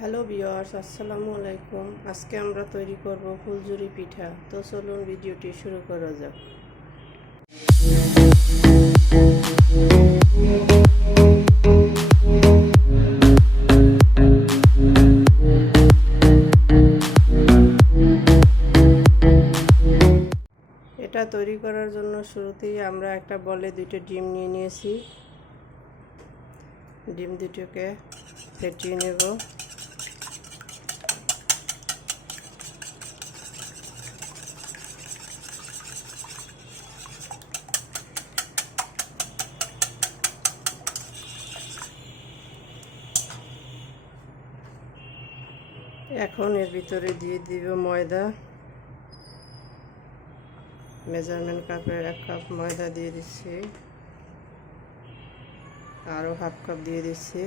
Hello বিয়ার্স আসসালামু আলাইকুম। আজকে আমরা তৈরি করব ফুলঝুরি পিঠা। তো চলুন ভিডিওটি শুরু করা যাক। এটা তৈরি করার জন্য শুরুতেই আমরা একটা বলে দুইটা ডিম নিয়ে নিয়েছি। ডিম দুটোকে ফেটিয়ে নেব। এখন এর ভিতরে দিয়ে দিব ময়দা। মেজারমেন্ট কাপের এক কাপ ময়দা দিয়ে দিচ্ছি। আরও হাফ কাপ দিয়ে দিচ্ছি।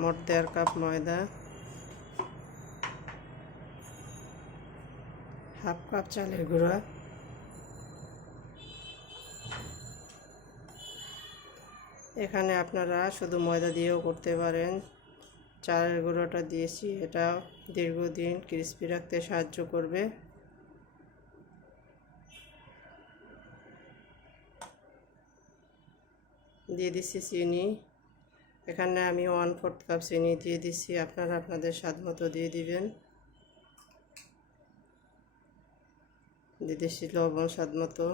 মোট দেড় কাপ ময়দা। হাফ কাপ চালের গুঁড়া। এখানে আপনারা শুধু ময়দা দিয়েও করতে পারেন। চালের গুঁড়োটা দিয়েছি, এটা দীর্ঘদিন ক্রিস্পি রাখতে সাহায্য করবে। দিয়ে দিচ্ছি চিনি। এখানে আমি ওয়ান ফোর্থ কাপ চিনি দিয়ে দিচ্ছি, আপনারা আপনাদের স্বাদ মতো দিয়ে দিবেন। দিয়ে দিচ্ছি লবণ স্বাদ মতো।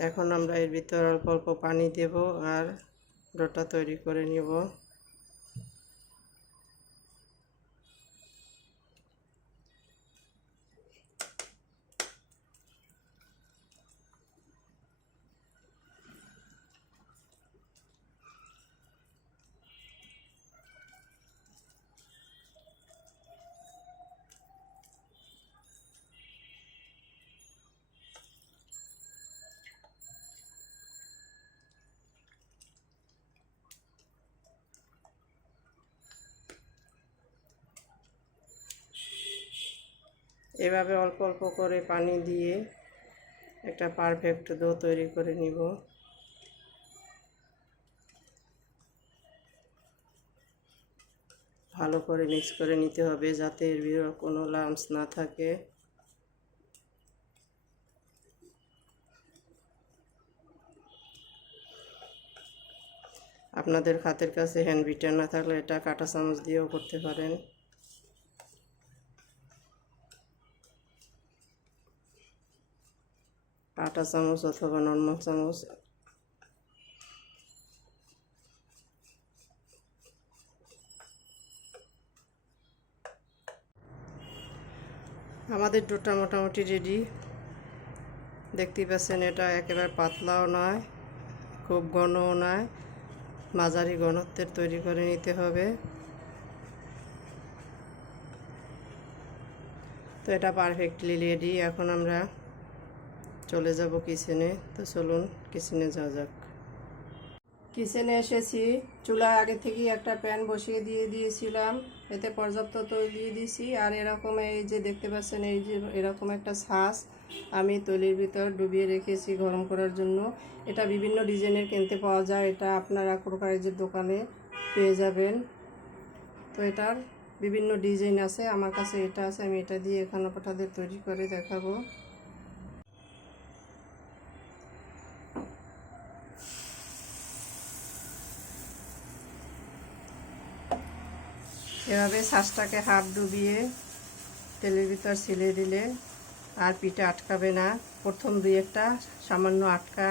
এখন আমরা এর ভিতর অল্প অল্প পানি দেব আর ডোটা তৈরি করে নিব। এভাবে অল্প অল্প করে পানি দিয়ে একটা পারফেক্ট ডো তৈরি করে নিব। ভালো করে মিক্স করে নিতে হবে যাতে এর কোনো লামস না থাকে। আপনাদের হাতের কাছে হ্যান্ড বিটার না থাকলে এটা কাঁটা চামচ দিয়েও করতে পারেন। আটা চামচ অথবা নর্মাল চামচ। আমাদের ডোটা মোটামুটি রেডি দেখতেই পাচ্ছেন এটা একেবারে পাতলাও নয়, খুব ঘনও নয়। মাঝারি ঘনত্বের তৈরি করে নিতে হবে। তো এটা পারফেক্টলি রেডি এখন আমরা চলে যাব কিচেনে, তো চলুন কিচেনে যাওয়া যাক। কিচেনে এসেছি। চুলার আগে থেকেই একটা প্যান বসিয়ে দিয়ে দিয়েছিলাম। এতে পর্যাপ্ত তৈল দিয়ে দিয়েছি। আর এরকম এই যে দেখতে পাচ্ছেন, এই যে এরকম একটা ছাঁচ আমি তৈলির ভিতর ডুবিয়ে রেখেছি গরম করার জন্য। এটা বিভিন্ন ডিজাইনের কিনতে পাওয়া যায়। এটা আপনারা ক্রোকারেজের দোকানে পেয়ে যাবেন। তো এটার বিভিন্ন ডিজাইন আছে। আমার কাছে এটা আছে, আমি এটা দিয়ে এখানে পাঠাদের তৈরি করে দেখাবো। এভাবে শ্বাসটাকে হাফ ডুবিয়ে তেলের ভিতর ছিলে দিলে আর পিঠে আটকাবে না। প্রথম দুই একটা সামান্য আটকা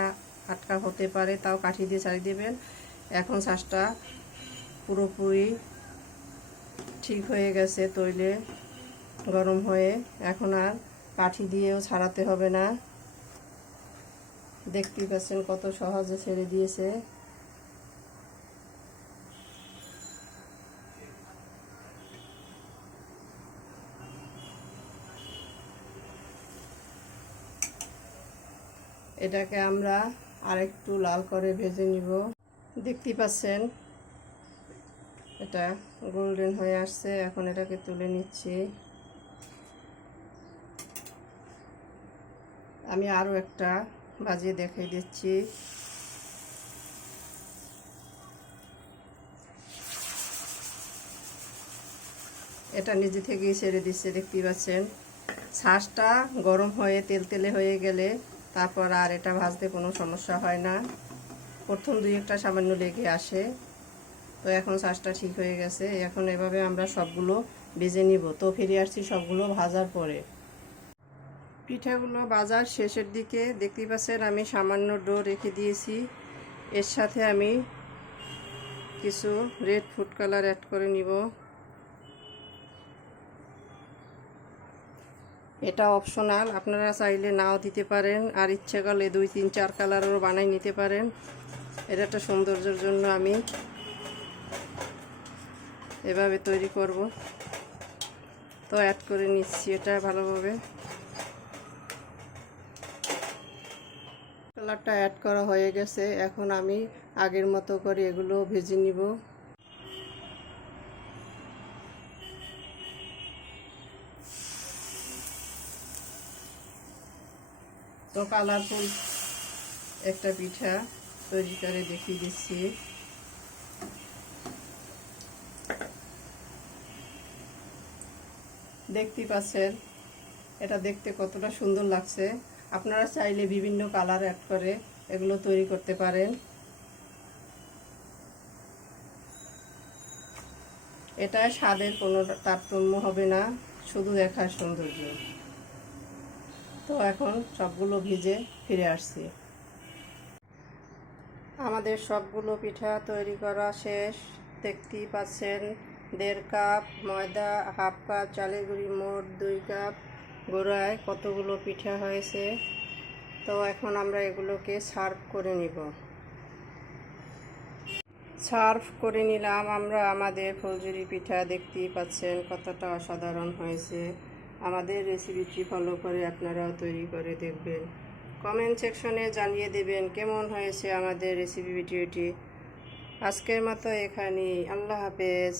আটকা হতে পারে, তাও কাঠি দিয়ে ছাড়িয়ে দেবেন। এখন শ্বাসটা পুরোপুরি ঠিক হয়ে গেছে তৈলে, গরম হয়ে। এখন আর কাঠি দিয়েও ছাড়াতে হবে না। দেখতেই পাচ্ছেন কত সহজে ছেড়ে দিয়েছে। এটাকে আমরা আরেকটু লাল করে ভেজে নিব। দেখতেই পাচ্ছেন, এটা গোল্ডেন হয়ে আসছে। এখন এটাকে তুলে নিচ্ছি। আমি আরও একটা বাজিয়ে দেখাই দিচ্ছি। এটা নিজে থেকেই ছেড়ে দিচ্ছে, দেখতেই পাচ্ছেন। ছাঁচটা গরম হয়ে তেল তেলে হয়ে গেলে তারপর আর এটা ভাজতে কোনো সমস্যা হয় না। প্রথম দুই একটা সামান্য লেগে আসে। তো এখন শ্বাসটা ঠিক হয়ে গেছে। এখন এভাবে আমরা সবগুলো ভেজে নিব। তো ফিরে আসছি সবগুলো ভাজার পরে। পিঠাগুলো বাজার শেষের দিকে। দেখতে পাচ্ছেন আমি সামান্য ডো রেখে দিয়েছি। এর সাথে আমি কিছু রেড ফুড কালার অ্যাড করে নিব। এটা অপশনাল আপনারা চাইলে নাও দিতে পারেন, আর ইচ্ছে করলে দুই, তিন, চার কালারেরও বানাই নিতে পারেন। এটা একটা সৌন্দর্যের জন্য আমি এভাবে তৈরি করব। তো অ্যাড করে নিচ্ছি এটা ভালোভাবে। কালারটা অ্যাড করা হয়ে গেছে, এখন আমি আগের মতো করে এগুলো ভেজে নিব। তো কালারফুল একটা পিঠা তৈরি করে দেখিয়ে দিচ্ছি। দেখতেই পাচ্ছেন, এটা দেখতে কতটা সুন্দর লাগছে। আপনারা চাইলে বিভিন্ন কালার অ্যাড করে এগুলো তৈরি করতে পারেন। এটা স্বাদের কোনো তারতম্য হবে না, শুধু দেখার সৌন্দর্য। তো এখন সবগুলো ভিজে ফিরে আসছি। আমাদের সবগুলো পিঠা তৈরি করা শেষ। দেখতেই পাচ্ছেন, দেড় কাপ ময়দা, হাফ কাপ চালের গুঁড়ি, মোট দুই কাপ গোড়ায় কতগুলো পিঠা হয়েছে। তো এখন আমরা এগুলোকে সার্ভ করে নিব। সার্ভ করে নিলাম আমরা আমাদের ফুলঝুরি পিঠা। দেখতেই পাচ্ছেন কতটা অসাধারণ হয়েছে। আমাদের রেসিপিটি ফলো করে আপনারাও তৈরি করে দেখবেন। কমেন্ট সেকশনে জানিয়ে দেবেন কেমন হয়েছে আমাদের রেসিপি ভিডিওটি। আজকের মতো এখানেই। আল্লাহ হাফেজ।